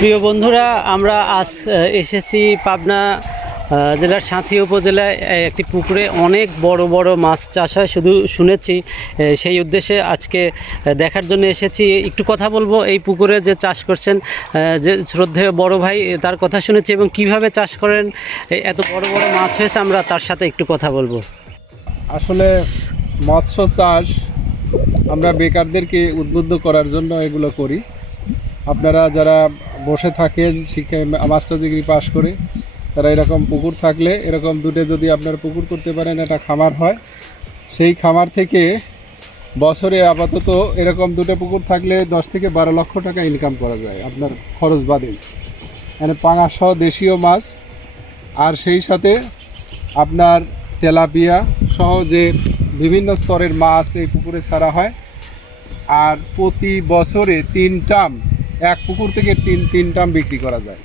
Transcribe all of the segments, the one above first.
প্রিয় বন্ধুরা, আমরা আজ এসেছি পাবনা জেলার সাঁথিয়া উপজেলায় একটি পুকুরে অনেক বড় বড় মাছ চাষ হয়, শুধু শুনেছি। সেই উদ্দেশ্যে আজকে দেখার জন্য এসেছি। একটু কথা বলবো এই পুকুরে যে চাষ করছেন, যে শ্রদ্ধেয় বড় ভাই, তার কথা শুনেছি এবং কিভাবে চাষ করেন এত বড় বড় মাছ হয়েছে, আমরা তার সাথে একটু কথা বলবো। আসলে মৎস্য চাষ আমরা বেকারদেরকে উদ্বুদ্ধ করার জন্য এগুলো করি। আপনারা যারা বসে থাকেন শিক্ষা মাস্টার ডিগ্রি পাস করে, তারা এরকম পুকুর থাকলে, এরকম দুটো যদি আপনারা পুকুর করতে পারেন, এটা খামার হয়। সেই খামার থেকে বছরে আপাতত এরকম দুটো পুকুর থাকলে 10 থেকে 12 লক্ষ টাকা ইনকাম করা যায় আপনার খরচ বাদে, মানে পাঙাশ সহ দেশীয় মাছ। আর সেই সাথে আপনার তেলাপিয়া সহ যে বিভিন্ন স্তরের মাছ এই পুকুরে ছাড়া হয়। আর প্রতি বছরে 3 টার্ম, এক পুকুর থেকে তিন টার্ম বিক্রি করা যায়।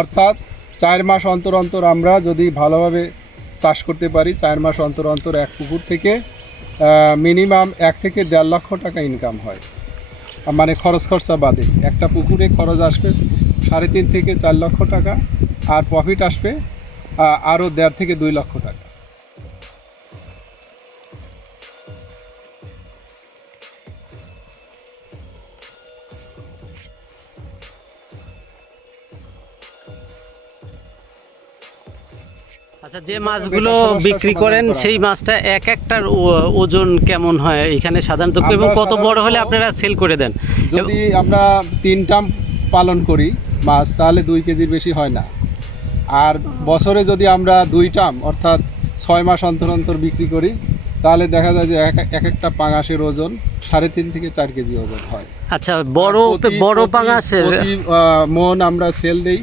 অর্থাৎ 4 মাস অন্তর অন্তর আমরা যদি ভালোভাবে চাষ করতে পারি, 4 মাস অন্তর অন্তর এক পুকুর থেকে মিনিমাম 1 থেকে 1.5 লক্ষ টাকা ইনকাম হয়, মানে খরচ খরচা বাদে। একটা পুকুরে খরচ আসবে 3.5 থেকে 4 লক্ষ টাকা, আর প্রফিট আসবে আরও 1.5 থেকে 2 লক্ষ টাকা। আচ্ছা, যে মাছগুলো বিক্রি করেন সেই মাছটা একটার ওজন কেমন হয় এখানে সাধারণত, এবং কত বড় হলে আপনারা সেল করে দেন? যদি আমরা 3 টার্ম পালন করি মাছ, তাহলে 2 কেজির বেশি হয় না। আর বছরে যদি আমরা 2 টার্ম অর্থাৎ 6 মাস অন্তর অন্তর বিক্রি করি, তাহলে দেখা যায় যে এক একটা পাঙাশের ওজন 3.5 থেকে 4 কেজি ওজন হয়। আচ্ছা, বড় পাঙাশের মন আমরা সেল দিই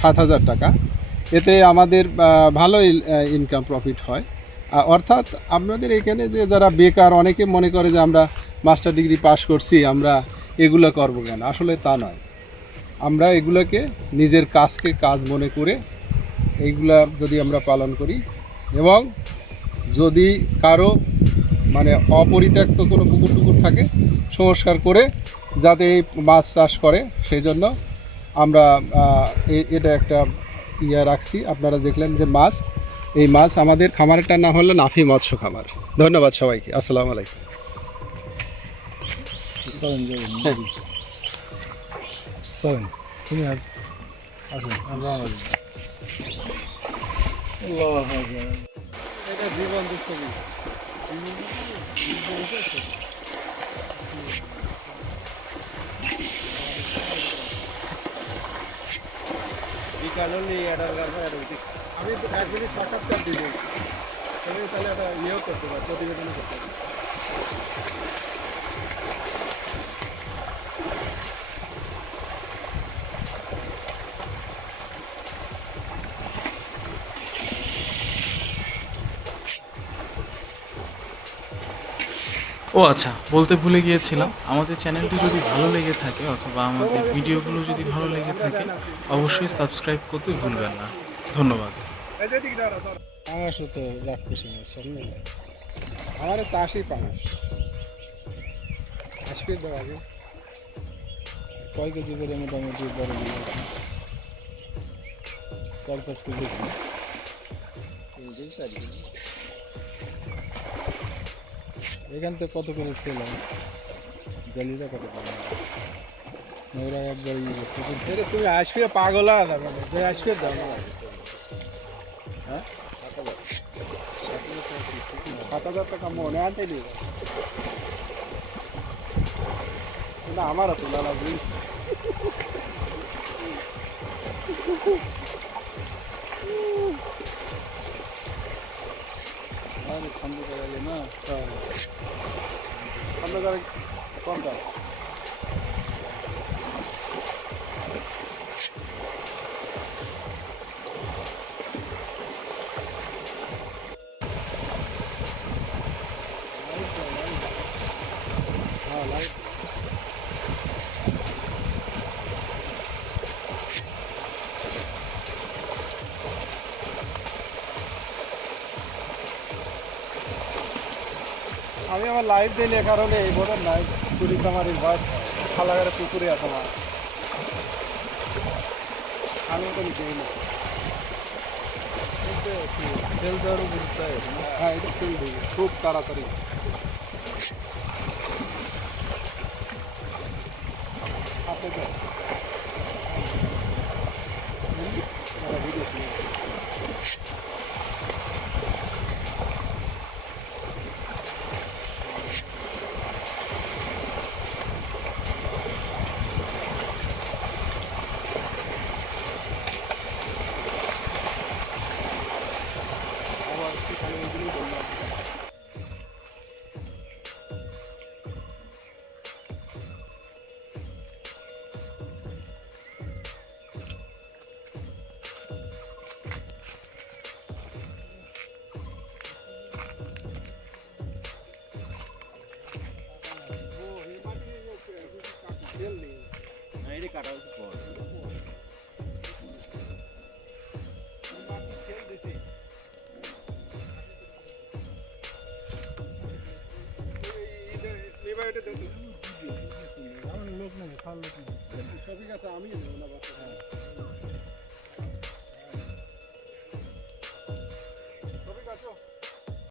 7,000 টাকা। এতে আমাদের ভালোই ইনকাম প্রফিট হয়। অর্থাৎ আপনাদের এখানে যে যারা বেকার, অনেকে মনে করে যে আমরা মাস্টার ডিগ্রি পাস করছি, আমরা এগুলো করবো কেন? আসলে তা নয়। আমরা এগুলোকে নিজের কাজকে কাজ মনে করে এইগুলা যদি আমরা পালন করি, এবং যদি কারো মানে অপরিত্যক্ত কোনো পুকুর টুকুর থাকে, সংস্কার করে যাতে এই মাছ চাষ করে, সেই জন্য আমরা এটা একটা রাখছি। আপনারা দেখলেন যে মাছ, এই মাছ আমাদের খামারেরটার নাম হলো নাফি মৎস্য খামার। ধন্যবাদ সবাইকে। আসসালামু আলাইকুম। আমি 1 মিনিট সাক্ষাৎকার দিব, তাহলে একটা ইয়েও করতে পারি, প্রতিবেদনও করতে পারি। ও আচ্ছা, বলতে ভুলে গিয়েছিলাম, আমাদের চ্যানেলটি যদি ভালো লেগে থাকে অথবা আমাদের ভিডিওগুলো যদি ভালো লেগে থাকে, অবশ্যই সাবস্ক্রাইব করতে ভুলবেন না। ধন্যবাদ। পাঙাশ তো রাখতে সামনে আমার চাষই পাঙাশ আসবে দেওয়া আগে। কয় কেজি করে মোটামুটি বড় 4-5 কেজি। এখান থেকে কত করে সেল হয়? জালিটা কত করে? ওরা একবার তুমি আসবে পাগল আসবে দাও না। হ্যাঁ, 7,000 টাকা মনে আনতে দিবে না, আমারও তো লালা বুঝি। ঠান্ডা করালে না, ঠান্ডা করে কোনটা? হ্যাঁ, লাইট। আমি আমার লাইভ দিই, কারণে এই বোধ নাই চুরি কামারির ভয়। খালাগারে পুকুরে এত মাছ আমি তো নিতেই না তেল দেওয়ারও গুরুত্ব হ্যাঁ এটা তেল দিই খুব তাড়াতাড়ি হাতে দেয় লোক নেই সবই গেছে আমি